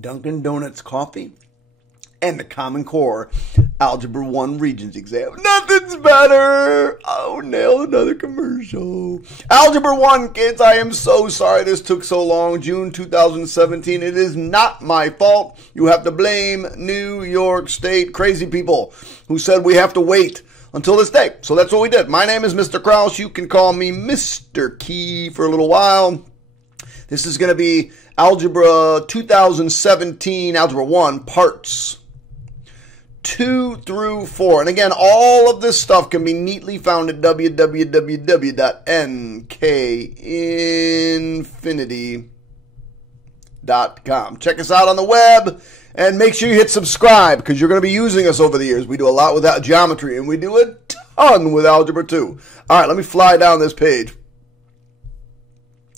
Dunkin' Donuts coffee and the Common Core Algebra 1 Regents Exam. Nothing's better. Oh, nailed another commercial. Algebra 1, kids, I am so sorry this took so long. June 2017. It is not my fault. You have to blame New York State crazy people who said we have to wait until this day. So that's what we did. My name is Mr. Krause. You can call me Mr. Key for a little while. This is going to be Algebra 2017, Algebra 1, parts 2 through 4. And again, all of this stuff can be neatly found at www.nkinfinity.com. Check us out on the web and make sure you hit subscribe because you're going to be using us over the years. We do a lot with that geometry and we do a ton with Algebra 2. All right, let me fly down this page.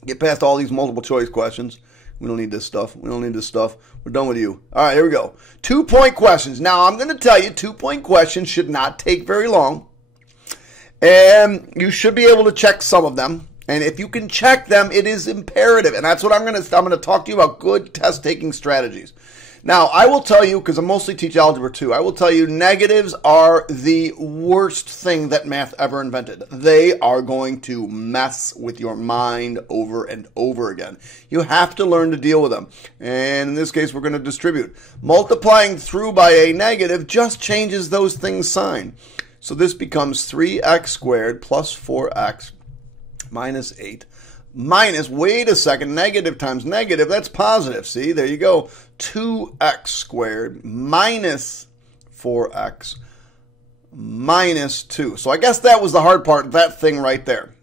Get past all these multiple choice questions. We don't need this stuff. We don't need this stuff. We're done with you. All right, here we go. 2-point questions. Now, I'm going to tell you 2-point questions should not take very long. And you should be able to check some of them. And if you can check them, it is imperative. And that's what I'm going to talk to you about, good test-taking strategies. Now, I will tell you, because I mostly teach Algebra 2, I will tell you negatives are the worst thing that math ever invented. They are going to mess with your mind over and over again. You have to learn to deal with them. And in this case, we're going to distribute. Multiplying through by a negative just changes those things' sign. So this becomes 3x squared plus 4x minus 8. Minus, wait a second, negative times negative, that's positive. See, there you go. 2x squared minus 4x minus 2. So I guess that was the hard part, that thing right there.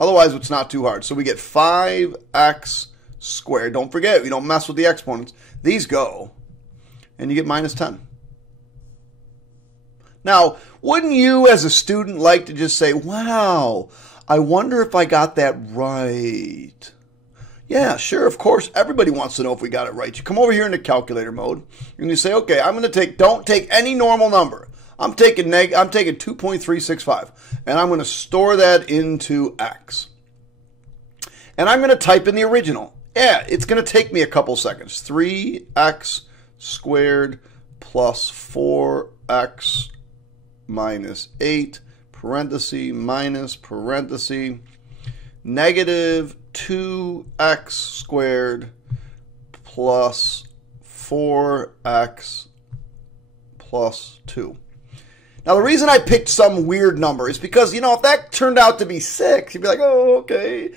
Otherwise, it's not too hard. So we get 5x squared. Don't forget, you don't mess with the exponents. These go, and you get minus 10. Now, wouldn't you as a student like to just say, wow, I wonder if I got that right? Yeah, sure, of course. Everybody wants to know if we got it right. You come over here into calculator mode, and you say, okay, I'm going to take, don't take any normal number. I'm taking 2.365, and I'm going to store that into x. And I'm going to type in the original. Yeah, it's going to take me a couple seconds. 3x squared plus 4x minus 8. Parenthesis, minus, parenthesis, negative 2x squared plus 4x plus 2. Now, the reason I picked some weird number is because, you know, if that turned out to be 6, you'd be like, oh, okay.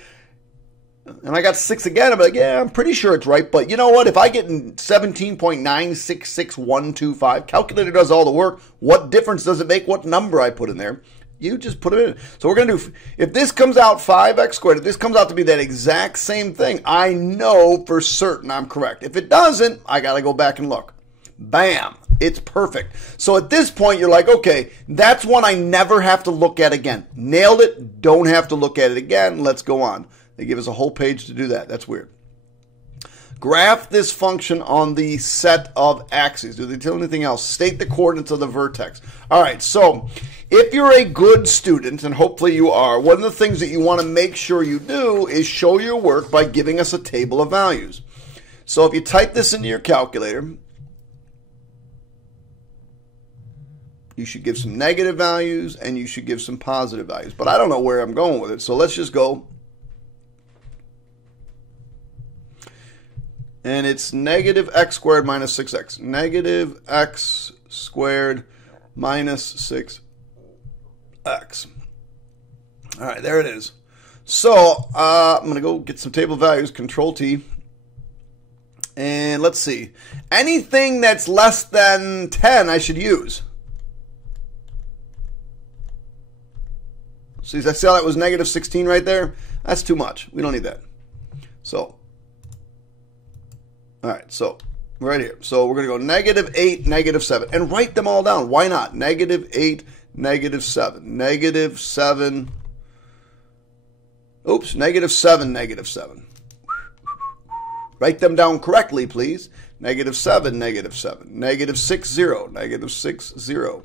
And I got 6 again, I'd be like, yeah, I'm pretty sure it's right. But you know what? If I get 17.966125, calculator does all the work. What difference does it make what number I put in there? You just put it in. So we're going to do, if this comes out 5x squared, if this comes out to be that exact same thing, I know for certain I'm correct. If it doesn't, I got to go back and look. Bam. It's perfect. So at this point, you're like, okay, that's one I never have to look at again. Nailed it. Don't have to look at it again. Let's go on. They give us a whole page to do that. That's weird. Graph this function on the set of axes. Do they tell anything else? State the coordinates of the vertex. All right, so if you're a good student, and hopefully you are, one of the things that you want to make sure you do is show your work by giving us a table of values. So if you type this into your calculator, you should give some negative values and you should give some positive values. But I don't know where I'm going with it, so let's just go. And it's negative x squared minus 6x. Negative x squared minus 6x. All right, there it is. So I'm going to go get some table values, Control T. And let's see. Anything that's less than 10 I should use. See how that was negative 16 right there? That's too much. We don't need that. So, all right, so right here. So we're going to go negative 8, negative 7. And write them all down. Why not? Negative 8, negative 7. Negative 7. Oops, negative 7, negative 7. Write them down correctly, please. Negative 7, negative 7. Negative 6, 0. Negative 6, 0.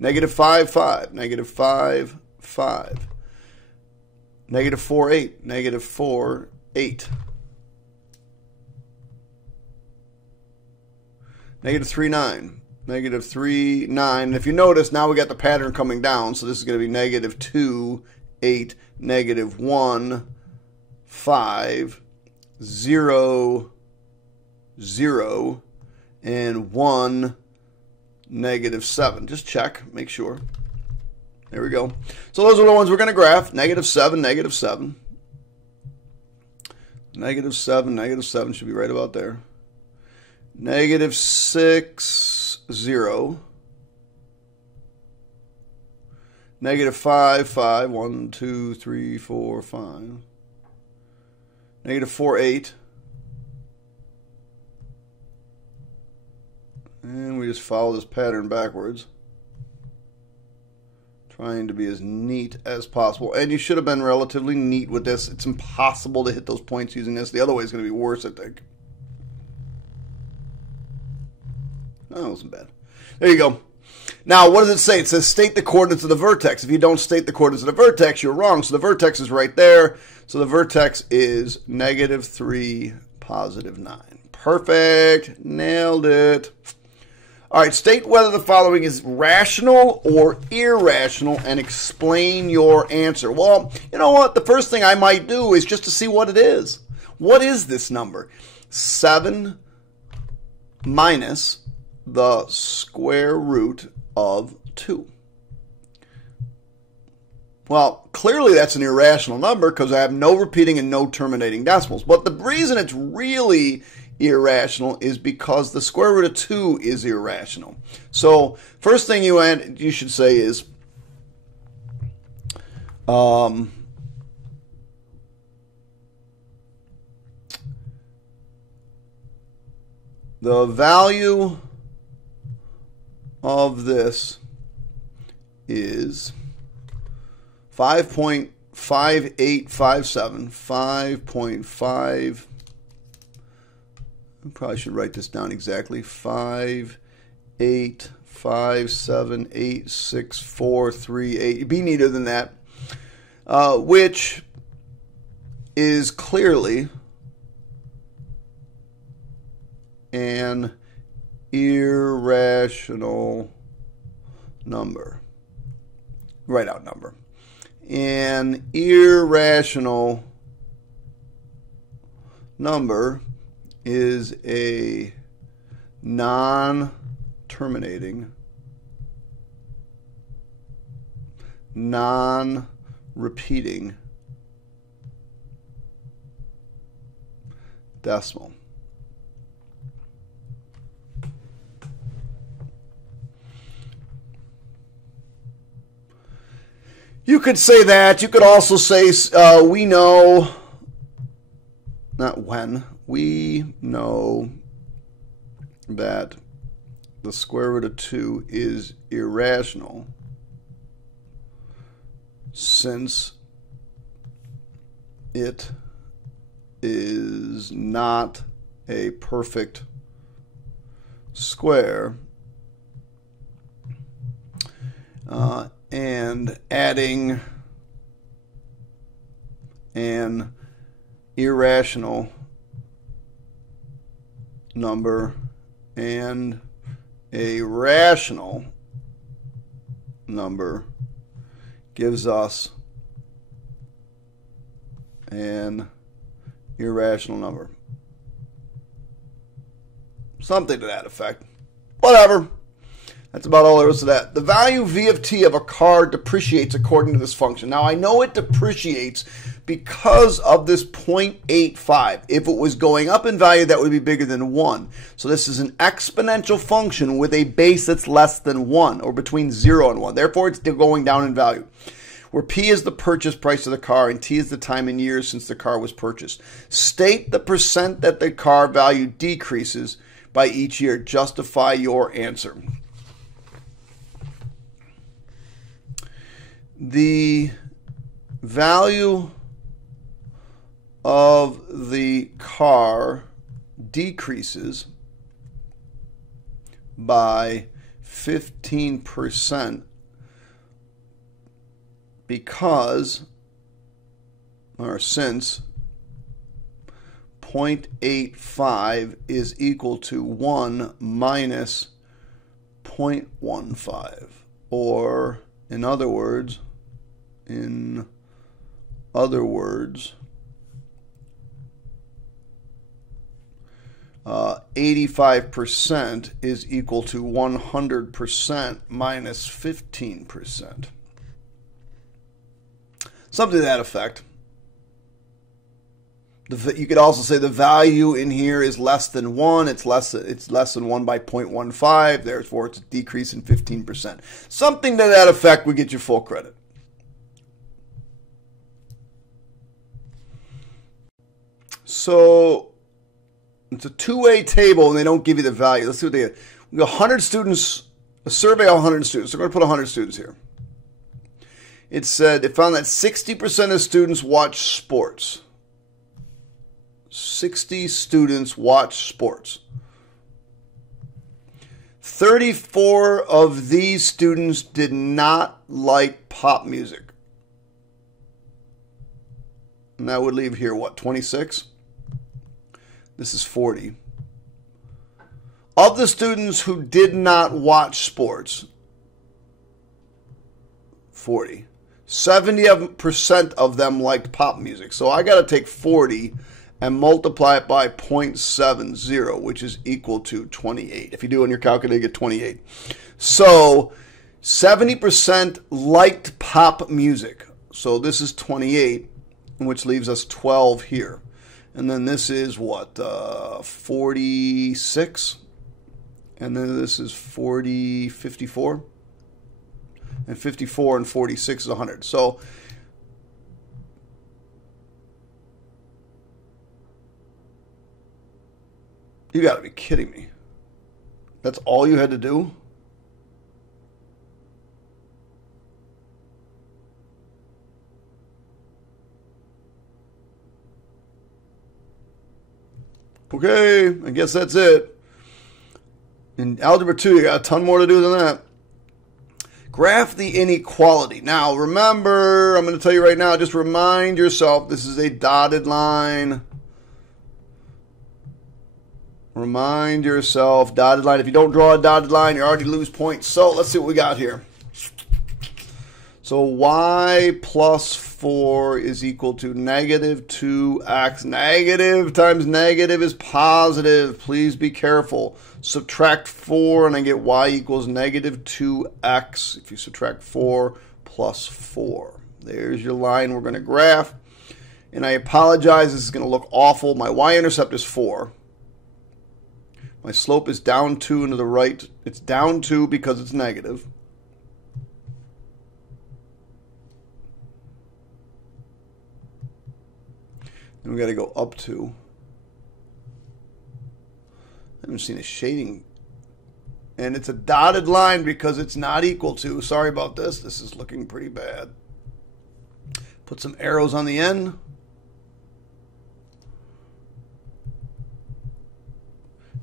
Negative 5, 5. Negative 5, 5. Negative 4, 8. Negative 4, 8. Negative 3, 9. Negative 3, 9. And if you notice, now we got the pattern coming down. So this is going to be negative 2, 8, negative 1, 5, 0, 0, and 1, negative 7. Just check. Make sure. There we go. So those are the ones we're going to graph. Negative 7, negative 7. Negative 7, negative 7 should be right about there. Negative 6, 0. Negative 5, 5. 1, 2, 3, 4, 5. Negative 4, 8. And we just follow this pattern backwards. Trying to be as neat as possible. And you should have been relatively neat with this. It's impossible to hit those points using this. The other way is going to be worse, I think. Oh, it wasn't bad. There you go. Now, what does it say? It says state the coordinates of the vertex. If you don't state the coordinates of the vertex, you're wrong. So the vertex is right there. So the vertex is negative 3, positive 9. Perfect. Nailed it. All right, state whether the following is rational or irrational and explain your answer. Well, you know what? The first thing I might do is just to see what it is. What is this number? 7 minus the square root of 2. Well, clearly that's an irrational number because I have no repeating and no terminating decimals. But the reason it's really irrational is because the square root of 2 is irrational. So first thing you should say is the value of this is 5.5857, 5.5. I probably should write this down exactly. 5.8578643. Be neater than that. Which is clearly an irrational number. Write out number. An irrational number is a non-terminating, non-repeating decimal. You could say that. You could also say we know, not when, we know that the square root of 2 is irrational since it is not a perfect square, and adding an irrational number and a rational number gives us an irrational number. Something to that effect. Whatever. That's about all there is to that. The value v of t of a car depreciates according to this function. Now, I know it depreciates because of this 0.85. If it was going up in value, that would be bigger than 1. So this is an exponential function with a base that's less than 1, or between 0 and 1. Therefore, it's going down in value, where P is the purchase price of the car and T is the time in years since the car was purchased. State the percent that the car value decreases by each year. Justify your answer. The value of the car decreases by 15% because, or since, 0.85 is equal to 1 minus 0.15. Or, in other words, 85% is equal to 100% minus 15%. Something to that effect. You could also say the value in here is less than 1. It's less than 1 by 0.15. Therefore, it's a decrease in 15%. Something to that effect would get you full credit. So it's a two-way table, and they don't give you the value. Let's see what they get. We got 100 students, a survey of 100 students. So we're going to put 100 students here. It said it found that 60% of students watch sports. 60 students watch sports. 34 of these students did not like pop music. And that would leave here, what, 26? This is 40. Of the students who did not watch sports, 40. 70% of them liked pop music. So I got to take 40 and multiply it by 0.70, which is equal to 28. If you do it on your calculator, you get 28. So 70% liked pop music. So this is 28, which leaves us 12 here. And then this is what, 46? And then this is 54? And 54 and 46 is 100. So you got to be kidding me. That's all you had to do? Okay, I guess that's it. In Algebra 2, you got a ton more to do than that. Graph the inequality. Now, remember, I'm going to tell you right now, just remind yourself, this is a dotted line. Remind yourself, dotted line. If you don't draw a dotted line, you already lose points. So, let's see what we got here. So, y plus 4 is equal to negative 2x. Negative times negative is positive. Please be careful. Subtract 4 and I get y equals negative 2x. If you subtract 4 plus 4. There's your line we're going to graph. And I apologize, this is going to look awful. My y-intercept is 4. My slope is down 2 and to the right. It's down 2 because it's negative. And we got to go up 2. I haven't seen a shading. And it's a dotted line because it's not equal to. Sorry about this. This is looking pretty bad. Put some arrows on the end.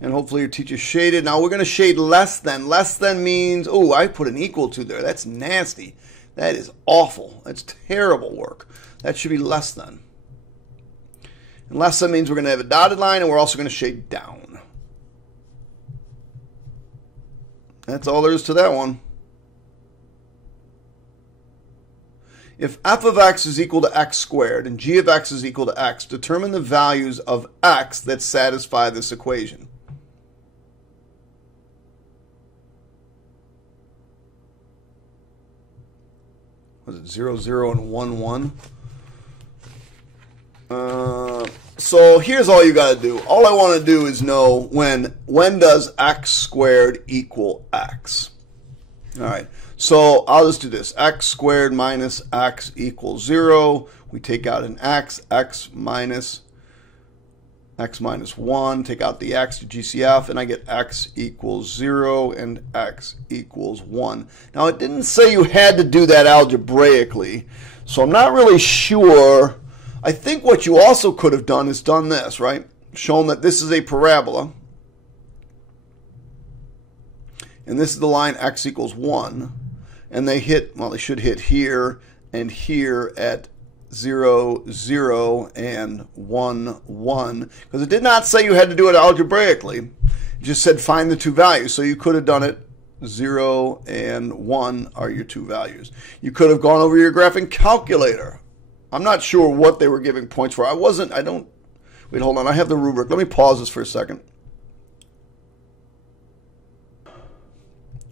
And hopefully your teacher shaded. Now we're going to shade less than. Less than means, oh, I put an equal to there. That's nasty. That is awful. That's terrible work. That should be less than. And less than means we're going to have a dotted line and we're also going to shade down. That's all there is to that one. If f of x is equal to x squared and g of x is equal to x, determine the values of x that satisfy this equation. Was it 0, 0, and 1, 1? So here's all you got to do. All I want to do is know when does x squared equal x. All right. So I'll just do this. X squared minus x equals 0. We take out an x minus 1. Take out the x to GCF, and I get x equals 0 and x equals 1. Now, it didn't say you had to do that algebraically, so I'm not really sure. I think what you also could have done is done this, right? Shown that this is a parabola. And this is the line x equals 1. And they hit, well, they should hit here and here at 0, 0, and 1, 1. Because it did not say you had to do it algebraically. It just said find the two values. So you could have done it 0 and 1 are your two values. You could have gone over your graphing calculator. I'm not sure what they were giving points for. Wait, hold on. I have the rubric. Let me pause this for a second.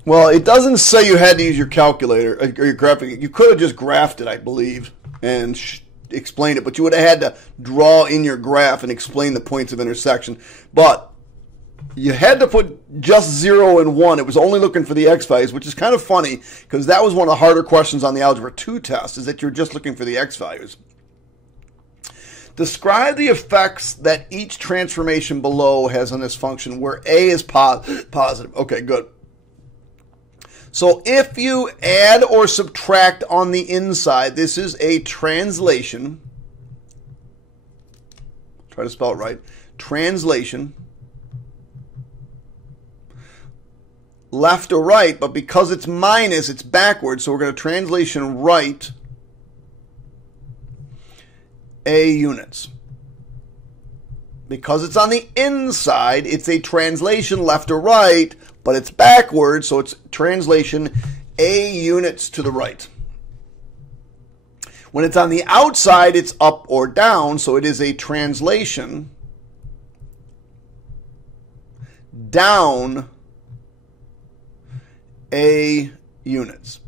Well, it doesn't say you had to use your calculator or your graphing. You could have just graphed it, I believe, and explained it. But you would have had to draw in your graph and explain the points of intersection. But you had to put just 0 and 1. It was only looking for the x values, which is kind of funny because that was one of the harder questions on the Algebra 2 test, is that you're just looking for the x values. Describe the effects that each transformation below has on this function where a is positive. Okay, good. So if you add or subtract on the inside, this is a translation. Try to spell it right. Translation. Left or right, but because it's minus, it's backwards. So we're going to translation right a units. Because it's on the inside, it's a translation left or right, but it's backwards, so it's translation a units to the right. When it's on the outside, it's up or down, so it is a translation down a units.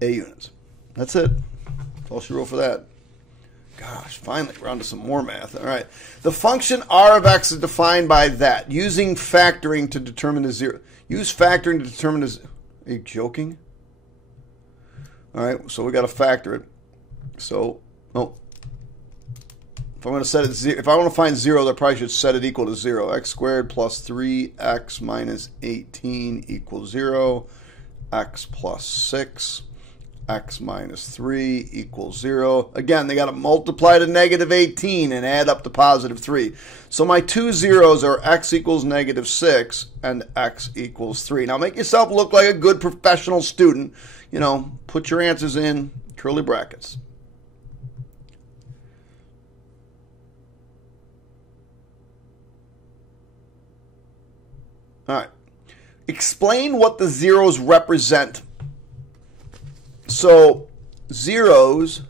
A units. That's it. That's all she wrote for that. Gosh, finally, we're on to some more math. All right. The function r of x is defined by that. Using factoring to determine the zero. Use factoring to determine the zero. Are you joking? All right, so we got to factor it. So, oh. If I'm going to set it zero, if I want to find 0, I probably should set it equal to 0. X squared plus 3x minus 18 equals 0. X plus 6. X minus 3 equals 0. Again, they got to multiply to negative 18 and add up to positive 3. So my two zeros are x equals negative 6 and x equals 3. Now make yourself look like a good professional student. You know, put your answers in curly brackets. All right. Explain what the zeros represent. So, zeros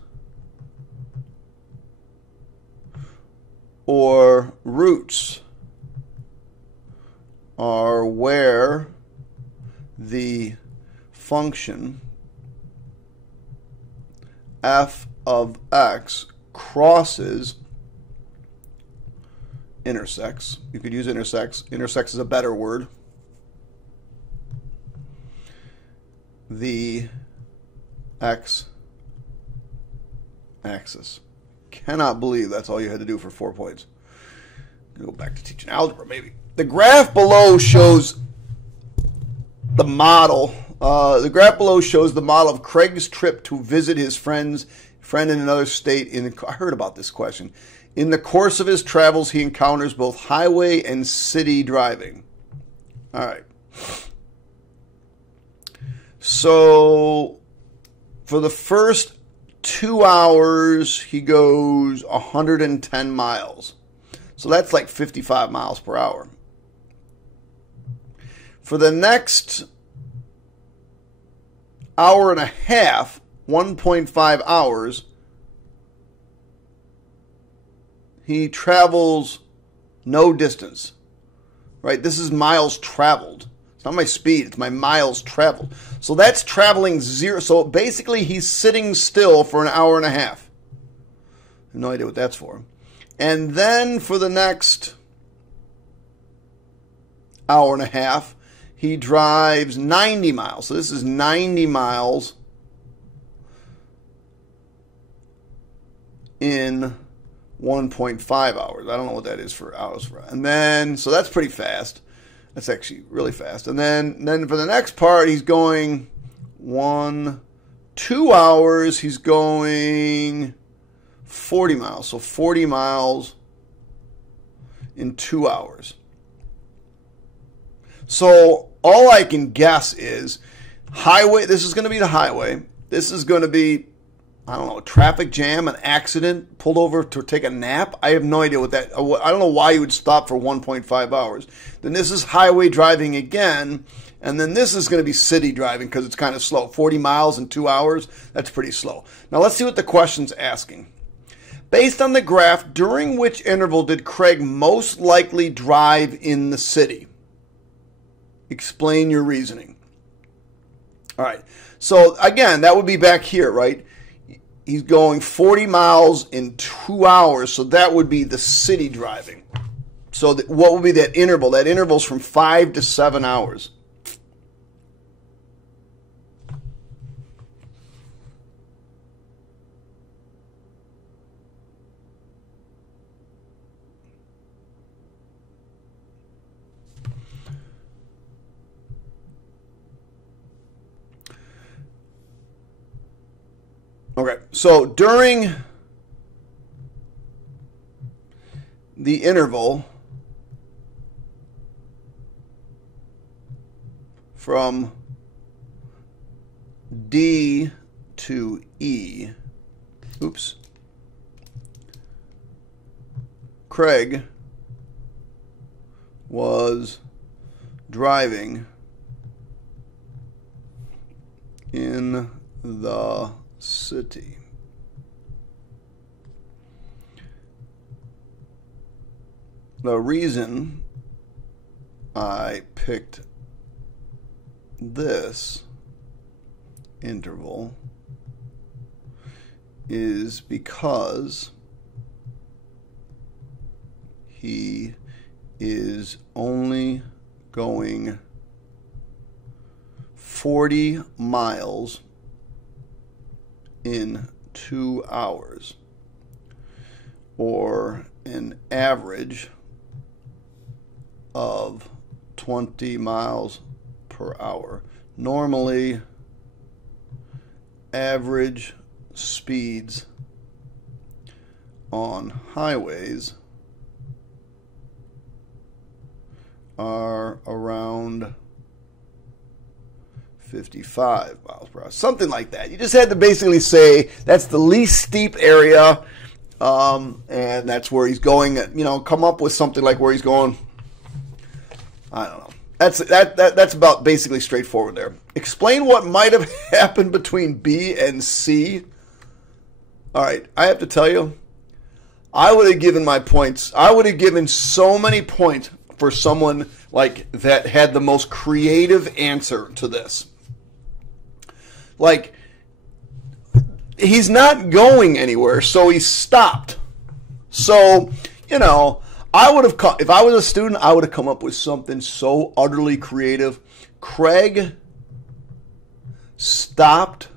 or roots are where the function f of x crosses intersects. You could use intersects. Intersects is a better word. The x-axis. Cannot believe that's all you had to do for 4 points. Go back to teaching algebra, maybe. The graph below shows the model. The graph below shows the model of Craig's trip to visit his friend in another state. I heard about this question. In the course of his travels, he encounters both highway and city driving. All right. So for the first 2 hours, he goes 110 miles. So that's like 55 miles per hour. For the next hour and a half, 1.5 hours, he travels no distance. Right? This is miles traveled. It's not my speed, it's my miles traveled. So that's traveling 0. So basically he's sitting still for an hour and a half. I have no idea what that's for. And then for the next hour and a half, he drives 90 miles. So this is 90 miles in 1.5 hours. I don't know what that is for hours. And then, so that's pretty fast. That's actually really fast. And then for the next part, he's going 2 hours, he's going 40 miles. So 40 miles in 2 hours. So all I can guess is highway, this is going to be the highway, This is going to be, I don't know, a traffic jam, an accident, pulled over to take a nap. I have no idea what that, I don't know why you would stop for 1.5 hours. Then this is highway driving again. And then this is going to be city driving because it's kind of slow. 40 miles in 2 hours, that's pretty slow. Now let's see what the question's asking. Based on the graph, during which interval did Craig most likely drive in the city? Explain your reasoning. All right. So again, that would be back here, right? He's going 40 miles in 2 hours, so that would be the city driving. So what would be that interval? That interval's from 5 to 7 hours. Okay, so during the interval from D to E, Craig was driving in the city. The reason I picked this interval is because he is only going 40 miles in 2 hours, or an average of 20 miles per hour. Normally, average speeds on highways are around 55 miles per hour, something like that. You just had to basically say that's the least steep area, and that's where he's going. You know, come up with something like where he's going. I don't know. That's about basically straightforward there. Explain what might have happened between B and C. All right, I have to tell you, I would have given my points. I would have given so many points for someone like that had the most creative answer to this. Like, he's not going anywhere, so he stopped. So, you know, I would have come, if I was a student, I would have come up with something so utterly creative. Craig stopped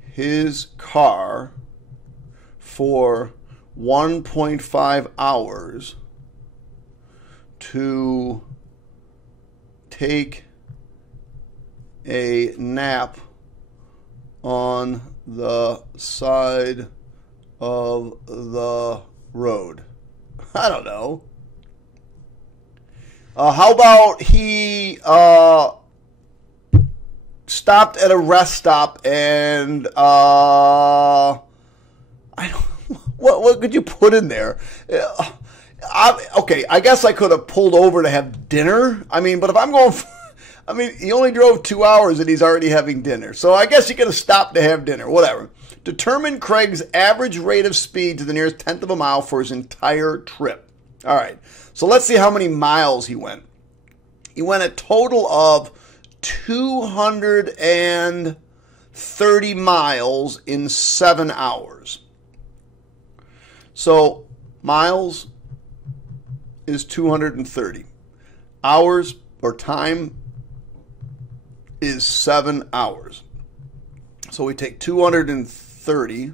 his car for 1.5 hours to take a nap on the side of the road. I don't know. How about he stopped at a rest stop and I don't. What could you put in there? Okay, I guess I could have pulled over to have dinner. I mean, but if I'm going, he only drove 2 hours and he's already having dinner. So I guess you could have stopped to have dinner. Whatever. Determine Craig's average rate of speed to the nearest tenth of a mile for his entire trip. All right. So let's see how many miles he went. He went a total of 230 miles in 7 hours. So miles is 230. Hours or time is 7 hours. So we take 230.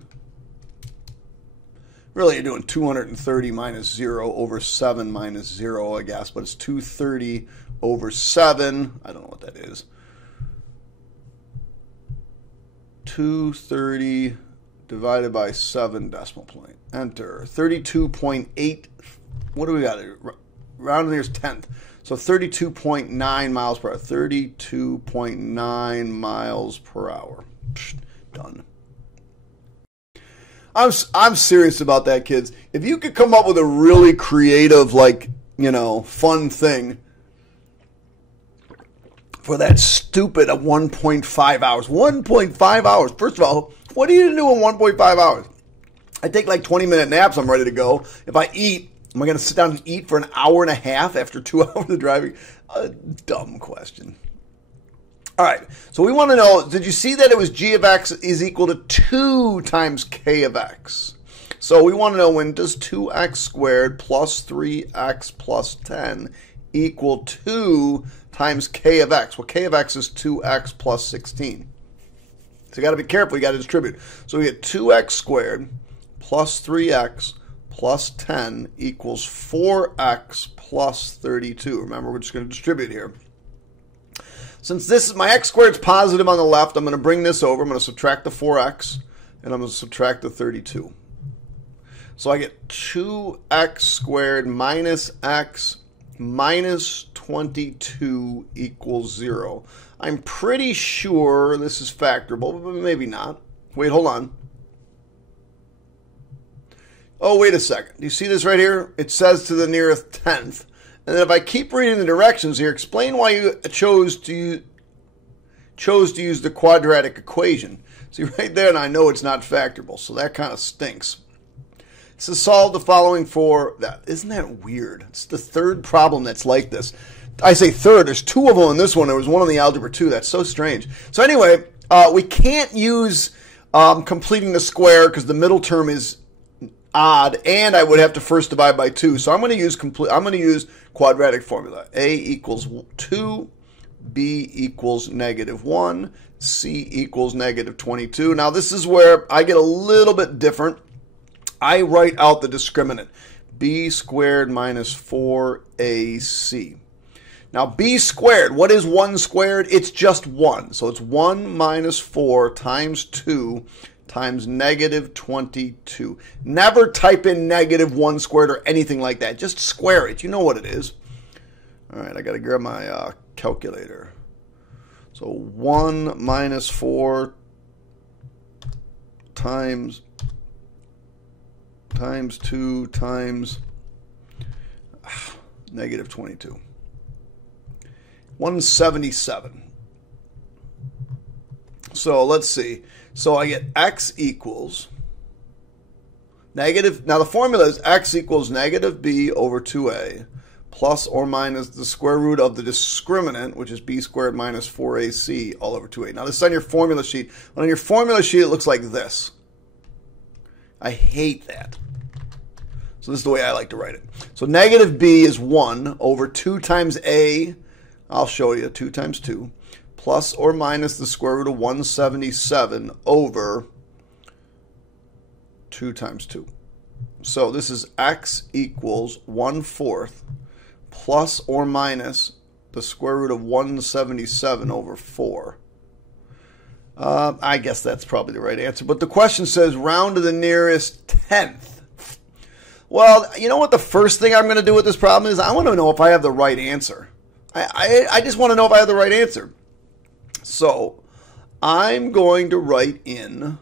Really, you're doing 230 minus 0 over 7 minus 0, I guess. But it's 230 over 7. I don't know what that is. 230 divided by 7 decimal point. Enter. 32.8. What do we got here? Round nearest tenth. So 32.9 miles per hour. 32.9 miles per hour. Psh, done. I'm serious about that, kids. If you could come up with a really creative, like, you know, fun thing for that stupid 1.5 hours. 1.5 hours. First of all, what are you to do in 1.5 hours? I take like 20-minute naps. I'm ready to go. If I eat, am I going to sit down and eat for an hour and a half after 2 hours of driving? A dumb question. All right. So we want to know, did you see that it was g of x is equal to 2 times k of x? So we want to know, when does 2x squared plus 3x plus 10 equal 2 times k of x? Well, k of x is 2x plus 16. So you got to be careful. You got to distribute. So we get 2x squared plus 3x plus 10 equals 4x plus 32. Remember, we're just going to distribute here. Since this is my x squared is positive on the left, I'm going to bring this over. I'm going to subtract the 4x, and I'm going to subtract the 32. So I get 2x squared minus x minus 22 equals 0. I'm pretty sure this is factorable, but maybe not. Wait, hold on. Oh, wait a second. Do you see this right here? It says to the nearest tenth. And then if I keep reading the directions here, explain why you chose to use the quadratic equation. See right there, and I know it's not factorable, so that kind of stinks. It says solve the following for that. Isn't that weird? It's the third problem that's like this. I say third. There's 2 of them in this one. There was one in the Algebra 2. That's so strange. So anyway, we can't use completing the square because the middle term is odd, and I would have to first divide by 2. So I'm going to use quadratic formula. A equals 2, B equals -1, C equals -22. Now this is where I get a little bit different. I write out the discriminant. B squared minus 4AC. Now b squared, what is 1 squared? It's just 1. So it's 1 minus 4 times 2 times -22. Never type in -1 squared or anything like that. Just square it. You know what it is. All right, I got to grab my calculator. So 1 minus 4 times 2 times -22. 177. So let's see. So I get x equals negative. Now the formula is x equals -b over 2a plus or minus the square root of the discriminant, which is b squared minus 4ac all over 2a. Now this is on your formula sheet. On your formula sheet, it looks like this. I hate that. So this is the way I like to write it. So -b is 1 over 2 times a. I'll show you. 2 times 2. Plus or minus the square root of 177 over 2 times 2. So this is x equals 1/4 plus or minus the square root of 177 over 4. I guess that's probably the right answer. But the question says round to the nearest tenth. Well, you know what the first thing I'm going to do with this problem is? I want to know if I have the right answer. I just want to know if I have the right answer. So I'm going to write in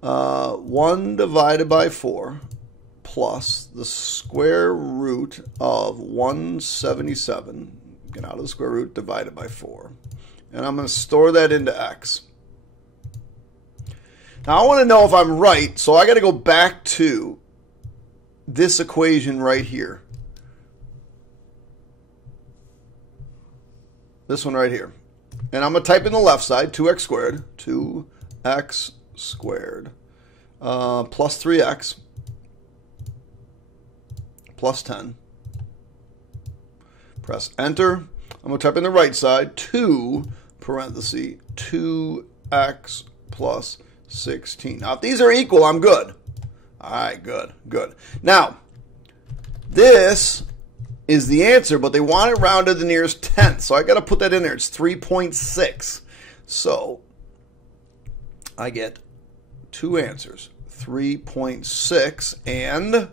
1 divided by 4 plus the square root of 177, get out of the square root, divided by 4. And I'm going to store that into x. Now I want to know if I'm right, so I got to go back to this equation right here. This one right here. And I'm going to type in the left side, 2x squared, 2x squared, plus 3x, plus 10. Press enter. I'm going to type in the right side, 2, parenthesis, 2x plus 16. Now, if these are equal, I'm good. All right, good, good. Now, this is the answer, but they want it rounded to the nearest tenth. So I got to put that in there. It's 3.6. So I get 2 answers, 3.6 and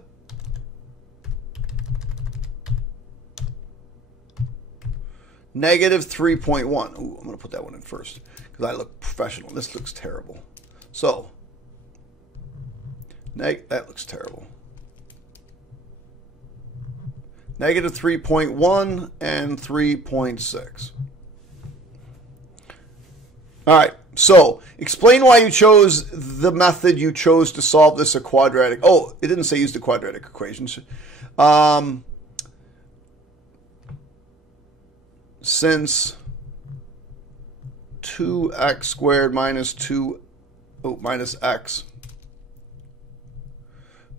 negative 3.1. Ooh, I'm going to put that one in first because I look professional. This looks terrible. So, that looks terrible. Negative 3.1 and 3.6. All right, so explain why you chose the method you chose to solve this a quadratic. Oh, it didn't say use the quadratic equations. Since 2x squared minus minus x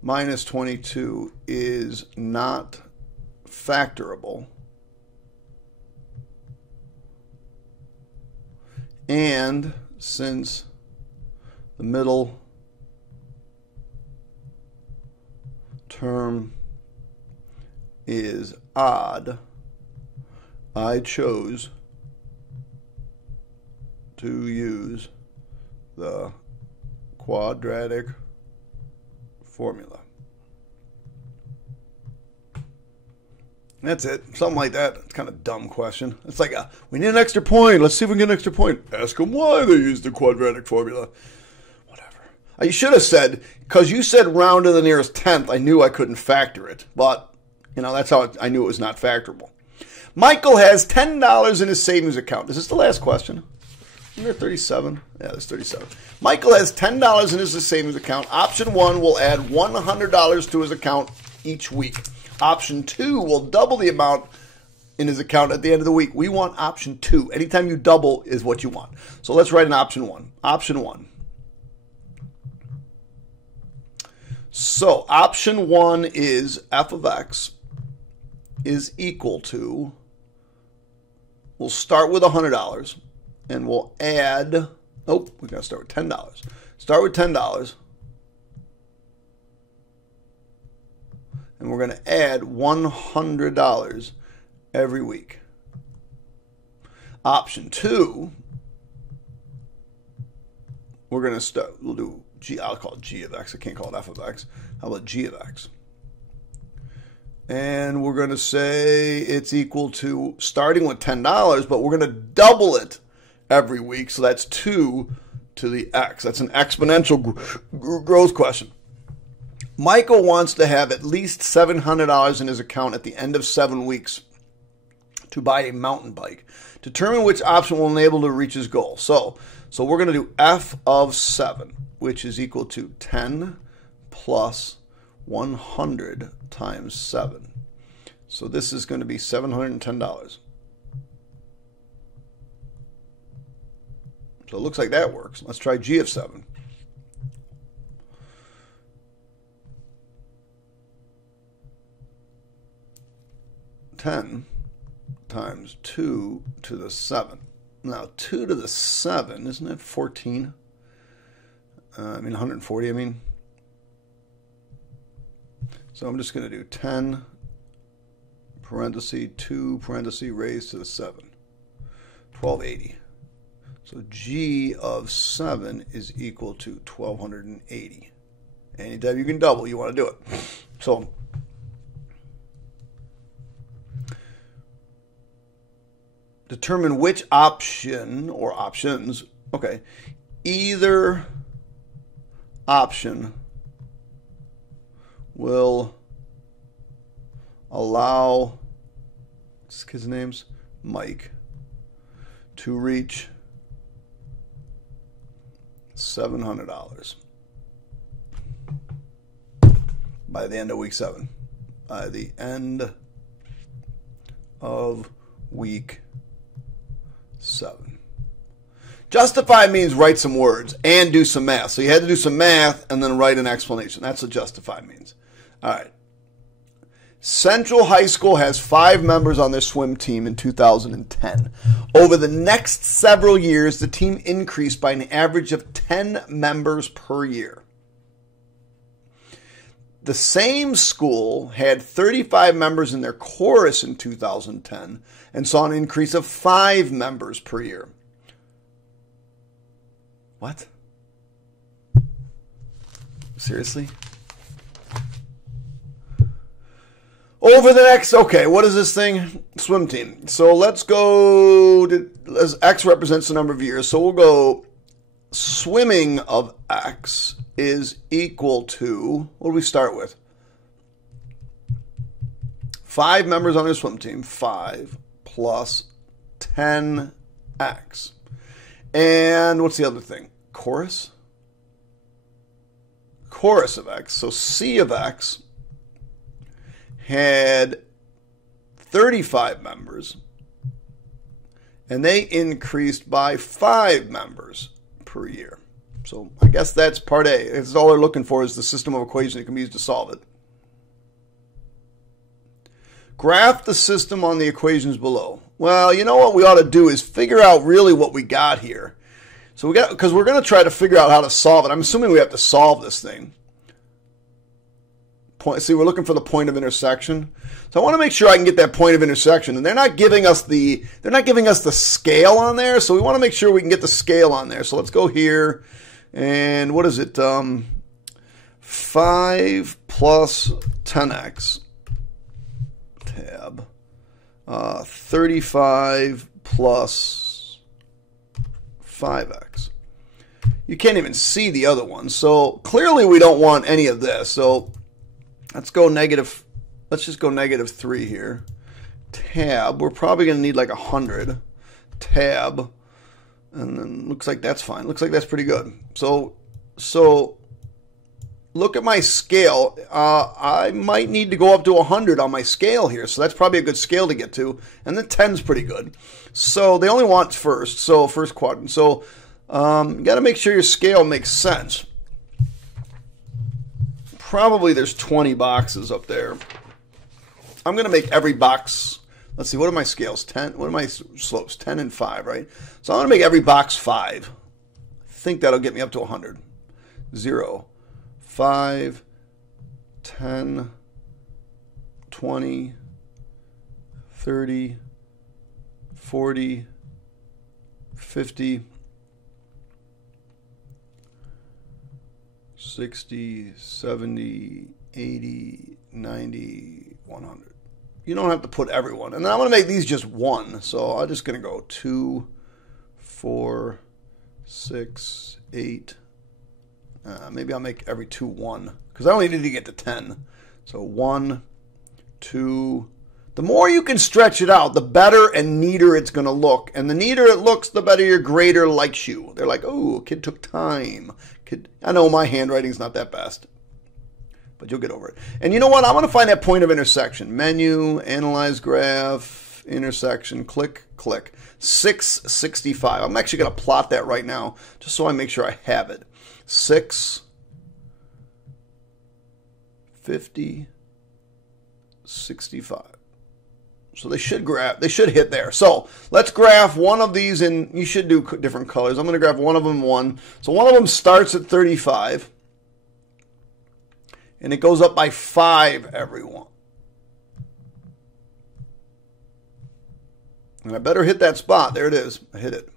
minus 22 is not factorable, and since the middle term is odd, I chose to use the quadratic formula. That's it. Something like that. It's kind of a dumb question. It's like, we need an extra point. Let's see if we can get an extra point. Ask them why they use the quadratic formula. Whatever. You should have said, because you said round to the nearest tenth, I knew I couldn't factor it. But, that's how I knew it was not factorable. Michael has $10 in his savings account. Is this the last question? Isn't there 37? Yeah, there's 37. Michael has $10 in his savings account. Option 1 will add $100 to his account each week. Option 2 will double the amount in his account at the end of the week. We want option 2. Anytime you double is what you want. So let's write in option 1. Option 1. So option 1 is f of x is equal to, we'll start with $100 and we'll add, we got to start with $10. Start with $10. And we're going to add $100 every week. Option 2, we're going to we'll do I'll call it g of x. I can't call it f of x. How about g of x? And we're going to say it's equal to, starting with $10, but we're going to double it every week. So that's 2 to the x. That's an exponential growth question. Michael wants to have at least $700 in his account at the end of 7 weeks to buy a mountain bike. Determine which option will enable him to reach his goal. So we're going to do f of 7, which is equal to 10 plus 100 times 7. So this is going to be $710. So it looks like that works. Let's try g of 7. $10 times 2 to the 7. Now 2 to the 7, isn't that 14? 140, So I'm just going to do 10 parenthesis 2 parenthesis raised to the 7. 1280. So g of 7 is equal to 1280. Anytime you can double, you want to do it. So determine which option or options, either option will allow, what's his name's? Mike, to reach $700 by the end of week 7. By the end of week 7. Justify means write some words and do some math. So you had to do some math and then write an explanation. That's what justify means. All right. Central High School has 5 members on their swim team in 2010. Over the next several years, the team increased by an average of 10 members per year. The same school had 35 members in their chorus in 2010 and saw an increase of 5 members per year. What? Seriously? Over the next, okay, what is this thing? Swim team. So let's go, as X represents the number of years. So we'll go swimming of X is equal to, what do we start with? 5 members on the swim team. 5 plus 10X. And what's the other thing? Chorus? Chorus of X. So C of X had 35 members, and they increased by 5 members per year. So I guess that's part A. It's all they're looking for is the system of equations that can be used to solve it. Graph the system on the equations below. Well, you know what we ought to do is figure out really what we got here. So because we're going to try to figure out how to solve it. I'm assuming we have to solve this thing. See, we're looking for the point of intersection. So I want to make sure I can get that point of intersection. And they're not giving us the scale on there. So we want to make sure we can get the scale on there. So let's go here. And what is it? 5 plus 10x. Tab. 35 plus 5x. You can't even see the other one. So clearly we don't want any of this. So let's go negative. Let's just go -3 here. Tab. We're probably going to need like 100. Tab. And then looks like that's fine. Looks like that's pretty good. So look at my scale. I might need to go up to 100 on my scale here. So that's probably a good scale to get to. And the 10's pretty good. So they only want first. So first quadrant. So you got to make sure your scale makes sense. Probably there's 20 boxes up there. I'm going to make every box. Let's see, what are my scales? 10. What are my slopes? 10 and 5, right? So I'm going to make every box 5. I think that'll get me up to 100. 0, 5, 10, 20, 30, 40, 50, 60, 70, 80, 90, 100. You don't have to put everyone. And then I'm going to make these just 1. So I'm just going to go 2, 4, 6, 8. Maybe I'll make every 2 1. Because I only need to get to 10. So 1, 2. The more you can stretch it out, the better and neater it's going to look. And the neater it looks, the better your grader likes you. They're like, oh, kid took time. I know my handwriting's not that best, but you'll get over it. And you know what? I'm going to find that point of intersection. Menu, analyze graph, intersection, click, click. 665. I'm actually going to plot that right now just so I make sure I have it. 6, 50, 65. So they should hit there. So let's graph one of these in, you should do different colors. I'm going to graph one of them 1. So one of them starts at 35. And it goes up by 5 every one. And I better hit that spot. There it is. I hit it.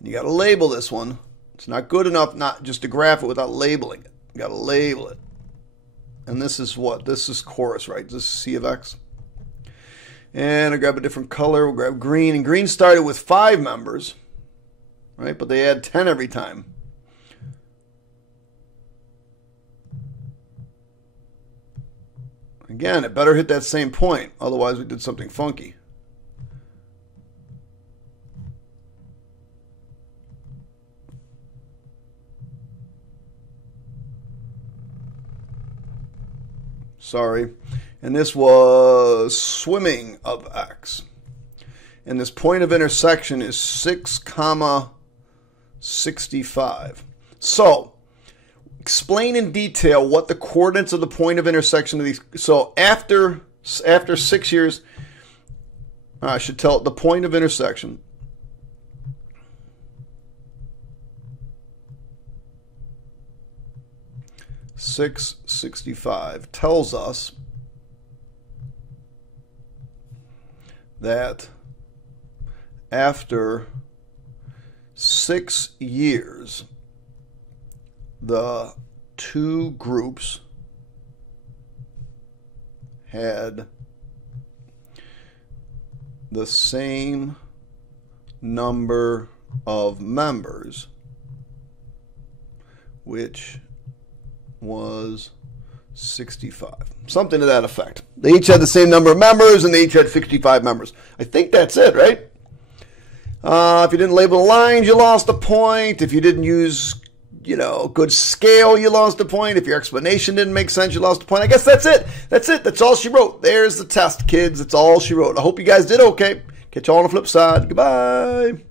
And you got to label this one. It's not good enough not just to graph it without labeling it. You got to label it. And this is what? This is chorus, right? This is C of X. And I grab a different color. We'll grab green. And green started with 5 members, right? But they add 10 every time. Again, it better hit that same point. Otherwise, we did something funky. Sorry. And this was swimming of X. And this point of intersection is 6, 65. So, explain in detail what the coordinates of the point of intersection of these. So, after 6 years, I should tell the point of intersection. $665 tells us that after 6 years, the two groups had the same number of members, which was 65. Something to that effect. They each had the same number of members, and they each had 65 members. I think that's it, right? If you didn't label the lines, you lost a point. If you didn't use, good scale, you lost a point. If your explanation didn't make sense, you lost a point. I guess that's it. That's it. That's all she wrote. There's the test, kids. That's all she wrote. I hope you guys did okay. Catch you all on the flip side. Goodbye.